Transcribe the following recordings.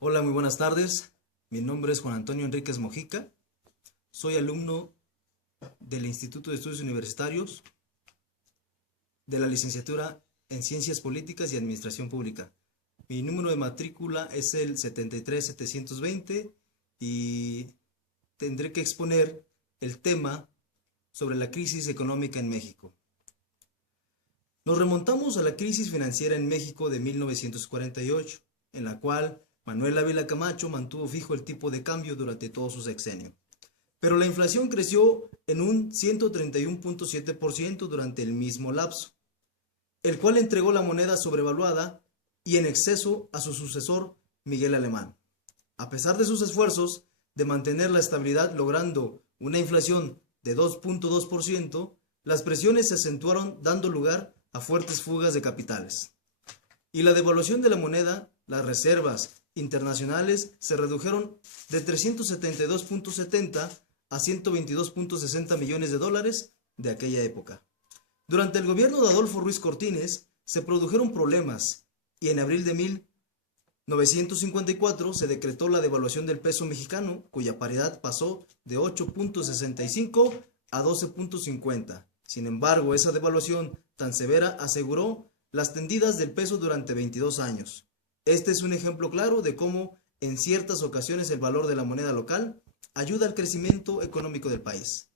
Hola, muy buenas tardes. Mi nombre es Juan Antonio Enríquez Mojica. Soy alumno del Instituto de Estudios Universitarios de la licenciatura en Ciencias Políticas y Administración Pública. Mi número de matrícula es el 73720 y tendré que exponer el tema sobre la crisis económica en México. Nos remontamos a la crisis financiera en México de 1948, en la cual Manuel Ávila Camacho mantuvo fijo el tipo de cambio durante todo su sexenio. Pero la inflación creció en un 131.7% durante el mismo lapso, el cual entregó la moneda sobrevaluada y en exceso a su sucesor, Miguel Alemán. A pesar de sus esfuerzos de mantener la estabilidad logrando una inflación de 2.2%, las presiones se acentuaron dando lugar a fuertes fugas de capitales. Y la devaluación de la moneda, las reservas internacionales se redujeron de 372.70 a 122.60 millones de dólares de aquella época. Durante el gobierno de Adolfo Ruiz Cortines se produjeron problemas y en abril de 1954 se decretó la devaluación del peso mexicano, cuya paridad pasó de 8.65 a 12.50. Sin embargo, esa devaluación tan severa aseguró las tendidas del peso durante 22 años. Este es un ejemplo claro de cómo en ciertas ocasiones el valor de la moneda local ayuda al crecimiento económico del país.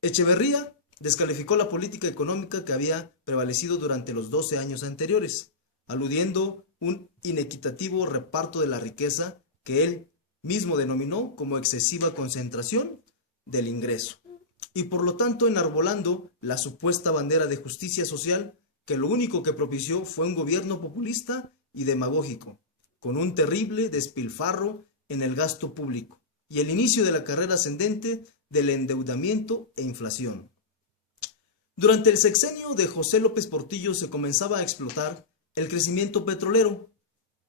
Echeverría descalificó la política económica que había prevalecido durante los 12 años anteriores, aludiendo un inequitativo reparto de la riqueza que él mismo denominó como excesiva concentración del ingreso, y por lo tanto enarbolando la supuesta bandera de justicia social que lo único que propició fue un gobierno populista y demagógico, con un terrible despilfarro en el gasto público y el inicio de la carrera ascendente del endeudamiento e inflación. Durante el sexenio de José López Portillo se comenzaba a explotar el crecimiento petrolero.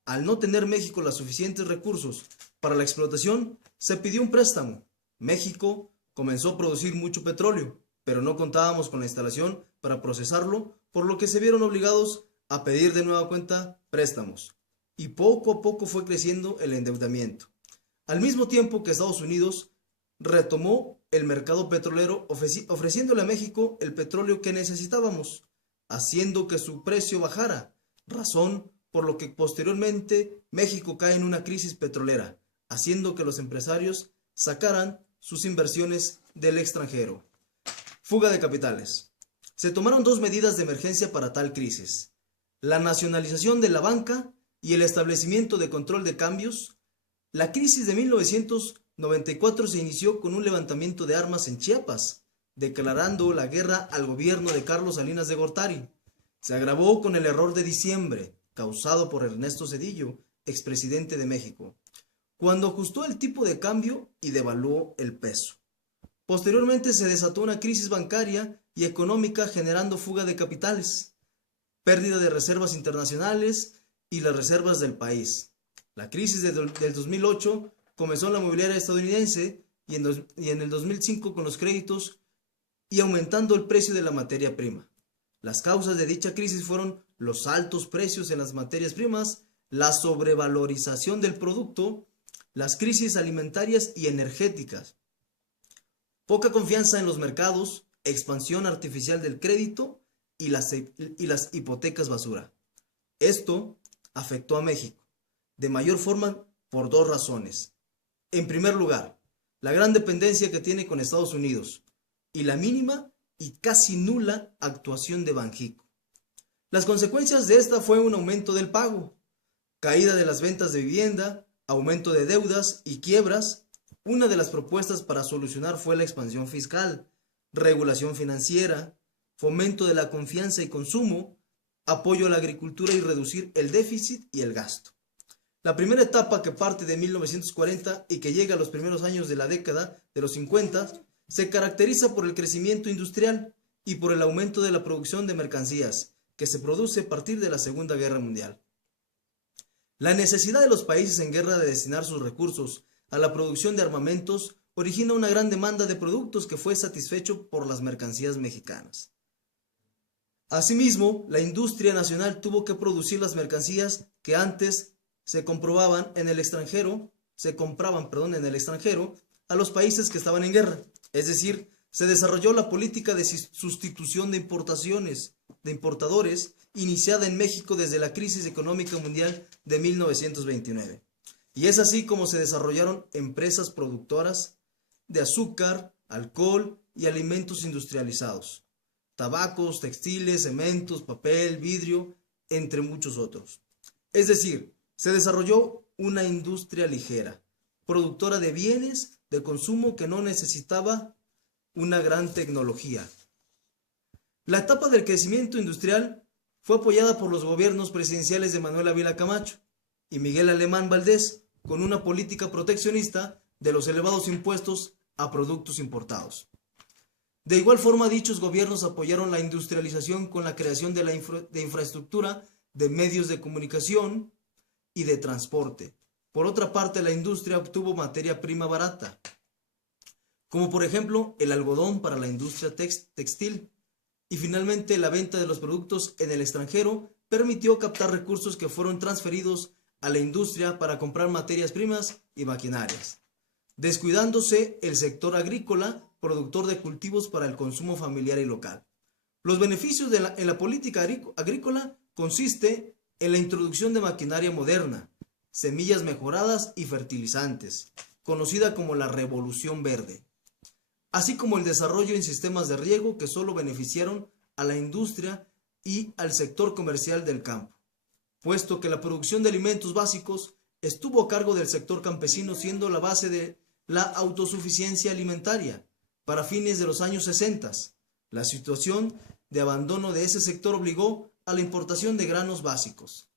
Al no tener México los suficientes recursos para la explotación, se pidió un préstamo. México comenzó a producir mucho petróleo, pero no contábamos con la instalación para procesarlo, por lo que se vieron obligados a pedir de nueva cuenta préstamos. Y poco a poco fue creciendo el endeudamiento. Al mismo tiempo que Estados Unidos retomó el mercado petrolero ofreciéndole a México el petróleo que necesitábamos, haciendo que su precio bajara, razón por lo que posteriormente México cae en una crisis petrolera, haciendo que los empresarios sacaran sus inversiones del extranjero. Fuga de capitales. Se tomaron dos medidas de emergencia para tal crisis: la nacionalización de la banca y el establecimiento de control de cambios. La crisis de 1994 se inició con un levantamiento de armas en Chiapas, declarando la guerra al gobierno de Carlos Salinas de Gortari. Se agravó con el error de diciembre, causado por Ernesto Zedillo, expresidente de México, cuando ajustó el tipo de cambio y devaluó el peso. Posteriormente se desató una crisis bancaria y económica generando fuga de capitales, pérdida de reservas internacionales y las reservas del país. La crisis del 2008 comenzó en la mobiliaria estadounidense y en el 2005 con los créditos y aumentando el precio de la materia prima. Las causas de dicha crisis fueron los altos precios en las materias primas, la sobrevalorización del producto, las crisis alimentarias y energéticas, poca confianza en los mercados, expansión artificial del crédito y las hipotecas basura. Esto afectó a México de mayor forma por dos razones. En primer lugar, la gran dependencia que tiene con Estados Unidos y la mínima y casi nula actuación de Banxico. Las consecuencias de esta fue un aumento del pago, caída de las ventas de vivienda, aumento de deudas y quiebras. Una de las propuestas para solucionar fue la expansión fiscal, regulación financiera, fomento de la confianza y consumo, apoyo a la agricultura y reducir el déficit y el gasto. La primera etapa, que parte de 1940 y que llega a los primeros años de la década de los 50, se caracteriza por el crecimiento industrial y por el aumento de la producción de mercancías, que se produce a partir de la Segunda Guerra Mundial. La necesidad de los países en guerra de destinar sus recursos a la producción de armamentos origina una gran demanda de productos que fue satisfecho por las mercancías mexicanas. Asimismo, la industria nacional tuvo que producir las mercancías que antes se compraban en el extranjero a los países que estaban en guerra. Es decir, se desarrolló la política de sustitución de importadores, iniciada en México desde la crisis económica mundial de 1929. Y es así como se desarrollaron empresas productoras de azúcar, alcohol y alimentos industrializados, tabacos, textiles, cementos, papel, vidrio, entre muchos otros. Es decir, se desarrolló una industria ligera, productora de bienes de consumo que no necesitaba una gran tecnología. La etapa del crecimiento industrial fue apoyada por los gobiernos presidenciales de Manuel Ávila Camacho y Miguel Alemán Valdés, con una política proteccionista de los elevados impuestos a productos importados. De igual forma, dichos gobiernos apoyaron la industrialización con la creación de infraestructura de medios de comunicación y de transporte. Por otra parte, la industria obtuvo materia prima barata, como por ejemplo el algodón para la industria textil, y finalmente la venta de los productos en el extranjero permitió captar recursos que fueron transferidos a la industria para comprar materias primas y maquinarias, descuidándose el sector agrícola, productor de cultivos para el consumo familiar y local. Los beneficios en la política agrícola consiste en la introducción de maquinaria moderna, semillas mejoradas y fertilizantes, conocida como la Revolución Verde, así como el desarrollo en sistemas de riego que solo beneficiaron a la industria y al sector comercial del campo, puesto que la producción de alimentos básicos estuvo a cargo del sector campesino, siendo la base de la autosuficiencia alimentaria para fines de los años 60. La situación de abandono de ese sector obligó a la importación de granos básicos,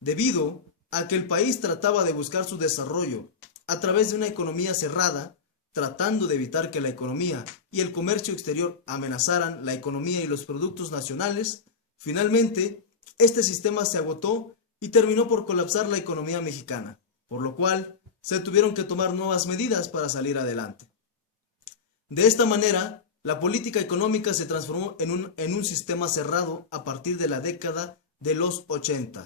debido a que el país trataba de buscar su desarrollo a través de una economía cerrada, tratando de evitar que la economía y el comercio exterior amenazaran la economía y los productos nacionales. Finalmente, este sistema se agotó y terminó por colapsar la economía mexicana, por lo cual se tuvieron que tomar nuevas medidas para salir adelante. De esta manera, la política económica se transformó en un sistema cerrado a partir de la década de los 80.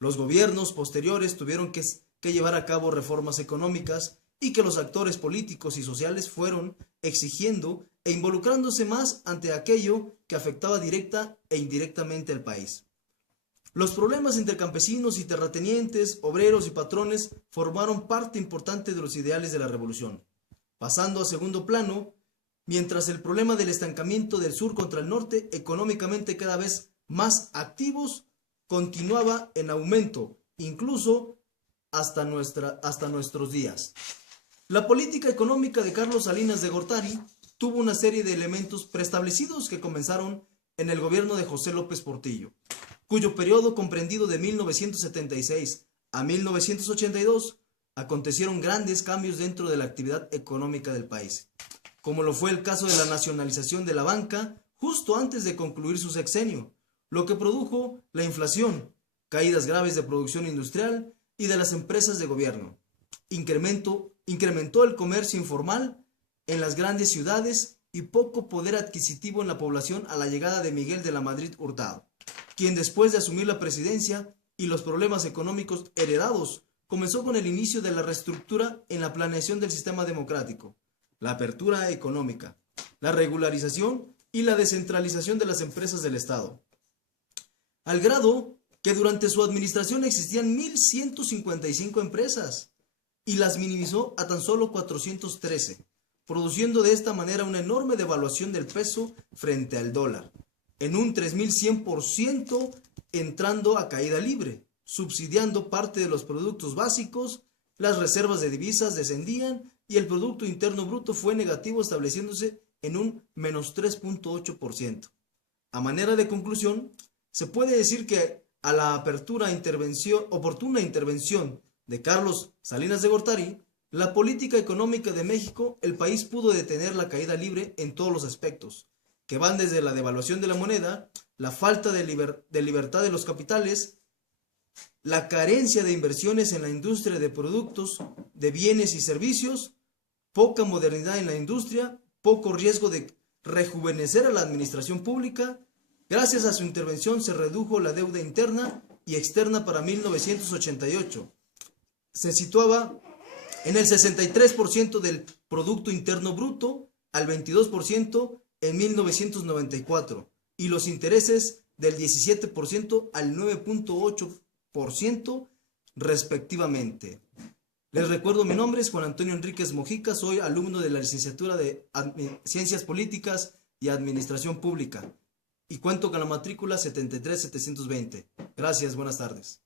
Los gobiernos posteriores tuvieron que llevar a cabo reformas económicas y que los actores políticos y sociales fueron exigiendo e involucrándose más ante aquello que afectaba directa e indirectamente al país. Los problemas entre campesinos y terratenientes, obreros y patrones formaron parte importante de los ideales de la revolución, pasando a segundo plano, mientras el problema del estancamiento del sur contra el norte, económicamente cada vez más activos, continuaba en aumento, incluso hasta nuestros días. La política económica de Carlos Salinas de Gortari tuvo una serie de elementos preestablecidos que comenzaron en el gobierno de José López Portillo, cuyo periodo comprendido de 1976 a 1982 acontecieron grandes cambios dentro de la actividad económica del país, como lo fue el caso de la nacionalización de la banca justo antes de concluir su sexenio, lo que produjo la inflación, caídas graves de producción industrial y de las empresas de gobierno. Incrementó el comercio informal en las grandes ciudades y poco poder adquisitivo en la población a la llegada de Miguel de la Madrid Hurtado, quien después de asumir la presidencia y los problemas económicos heredados, comenzó con el inicio de la reestructura en la planeación del sistema democrático, la apertura económica, la regularización y la descentralización de las empresas del Estado, al grado que durante su administración existían 1.155 empresas y las minimizó a tan solo 413, produciendo de esta manera una enorme devaluación del peso frente al dólar, en un 3.100%, entrando a caída libre, subsidiando parte de los productos básicos, las reservas de divisas descendían y el Producto Interno Bruto fue negativo, estableciéndose en un menos 3.8%. A manera de conclusión, se puede decir que a la oportuna intervención de Carlos Salinas de Gortari, la política económica de México, el país pudo detener la caída libre en todos los aspectos, que van desde la devaluación de la moneda, la falta de libertad de los capitales, la carencia de inversiones en la industria de productos, de bienes y servicios, poca modernidad en la industria, poco riesgo de rejuvenecer a la administración pública. Gracias a su intervención se redujo la deuda interna y externa para 1988 se situaba en el 63% del Producto Interno Bruto al 22% en 1994 y los intereses del 17% al 9.8% respectivamente. Les recuerdo, mi nombre es Juan Antonio Enríquez Mojica, soy alumno de la licenciatura de Ciencias Políticas y Administración Pública y cuento con la matrícula 73720. Gracias, buenas tardes.